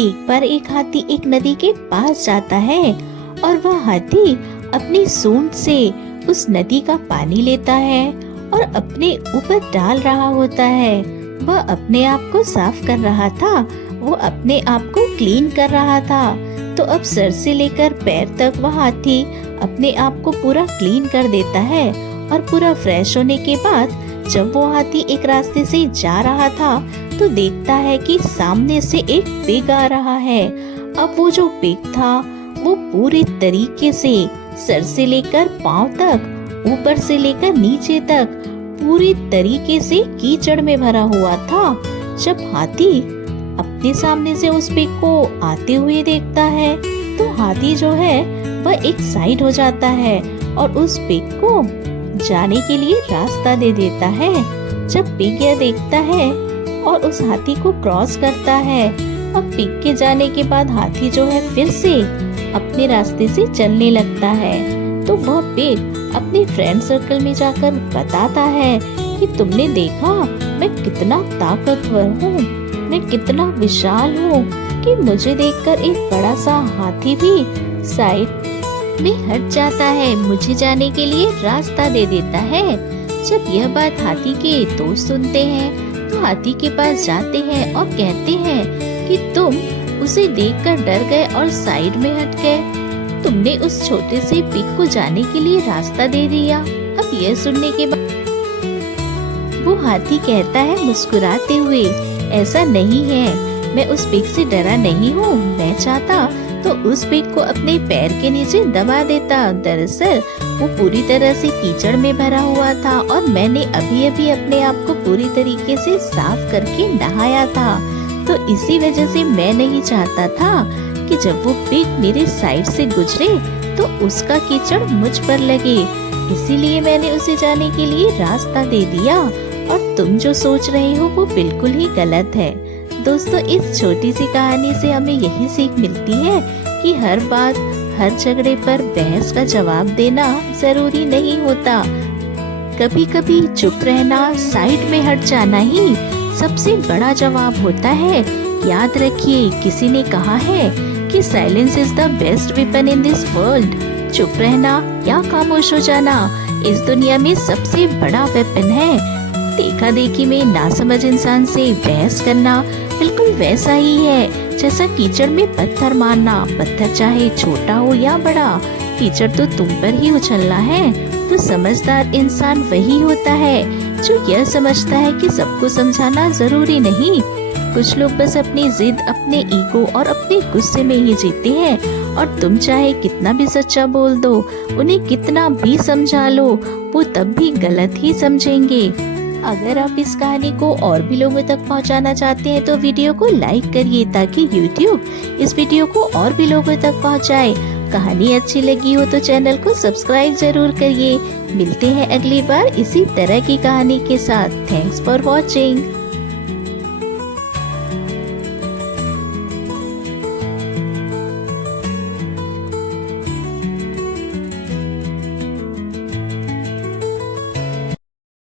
एक बार एक हाथी एक नदी के पास जाता है और वह हाथी अपनी सूंड से उस नदी का पानी लेता है और अपने ऊपर डाल रहा होता है। वह अपने आप को साफ कर रहा था, वो अपने आप को क्लीन कर रहा था। तो अब सर से लेकर पैर तक वह हाथी अपने आप को पूरा क्लीन कर देता है और पूरा फ्रेश होने के बाद जब वो हाथी एक रास्ते से जा रहा था तो देखता है कि सामने से एक पिग आ रहा है। अब वो जो पिग था वो पूरी तरीके से सर से लेकर पांव तक, ऊपर से लेकर नीचे तक पूरी तरीके से कीचड़ में भरा हुआ था। जब हाथी अपने सामने से उस पिग को आते हुए देखता है तो हाथी जो है वह एक साइड हो जाता है और उस पिग को जाने के लिए रास्ता दे देता है। जब पिग यह देखता है और उस हाथी को क्रॉस करता है, अब पिग के जाने के बाद हाथी जो है फिर से अपने रास्ते से चलने लगता है। तो वह पिग अपने फ्रेंड सर्कल में जाकर बताता है कि तुमने देखा मैं कितना ताकतवर हूँ, मैं कितना विशाल हूँ कि मुझे देखकर एक बड़ा सा हाथी भी साइड में हट जाता है, मुझे जाने के लिए रास्ता दे देता है। जब यह बात हाथी के दोस्त सुनते हैं तो हाथी के पास जाते हैं और कहते हैं कि तुम उसे देखकर डर गए और साइड में हट गए, तुमने उस छोटे से पिग को जाने के लिए रास्ता दे दिया। अब यह सुनने के बाद वो हाथी कहता है मुस्कुराते हुए, ऐसा नहीं है, मैं उस पिग से डरा नहीं हूँ, मैं चाहता तो उस पिग को अपने पैर के नीचे दबा देता। दरअसल वो पूरी तरह से कीचड़ में भरा हुआ था और मैंने अभी अभी अपने आप को पूरी तरीके से साफ करके नहाया था, तो इसी वजह से मैं नहीं चाहता था कि जब वो पिग मेरे साइड से गुजरे तो उसका कीचड़ मुझ पर लगे, इसीलिए मैंने उसे जाने के लिए रास्ता दे दिया और तुम जो सोच रहे हो वो बिल्कुल ही गलत है। दोस्तों, इस छोटी सी कहानी से हमें यही सीख मिलती है कि हर बात, हर झगड़े पर बहस का जवाब देना जरूरी नहीं होता। कभी कभी चुप रहना, साइड में हट जाना ही सबसे बड़ा जवाब होता है। याद रखिए, किसी ने कहा है कि silence is the best weapon in this world. चुप रहना या खामोश हो जाना इस दुनिया में सबसे बड़ा वेपन है। देखा देखी में नासमझ इंसान से बहस करना बिल्कुल वैसा ही है जैसा कीचड़ में पत्थर मारना। पत्थर चाहे छोटा हो या बड़ा, कीचड़ तो तुम पर ही उछलना है। तो समझदार इंसान वही होता है जो यह समझता है कि सबको समझाना जरूरी नहीं। कुछ लोग बस अपनी जिद, अपने ईगो और अपने गुस्से में ही जीते हैं और तुम चाहे कितना भी सच्चा बोल दो, उन्हें कितना भी समझा लो, वो तब भी गलत ही समझेंगे। अगर आप इस कहानी को और भी लोगों तक पहुंचाना चाहते हैं तो वीडियो को लाइक करिए ताकि YouTube इस वीडियो को और भी लोगों तक पहुंचाए। कहानी अच्छी लगी हो तो चैनल को सब्सक्राइब जरूर करिए। मिलते हैं अगली बार इसी तरह की कहानी के साथ। Thanks for watching.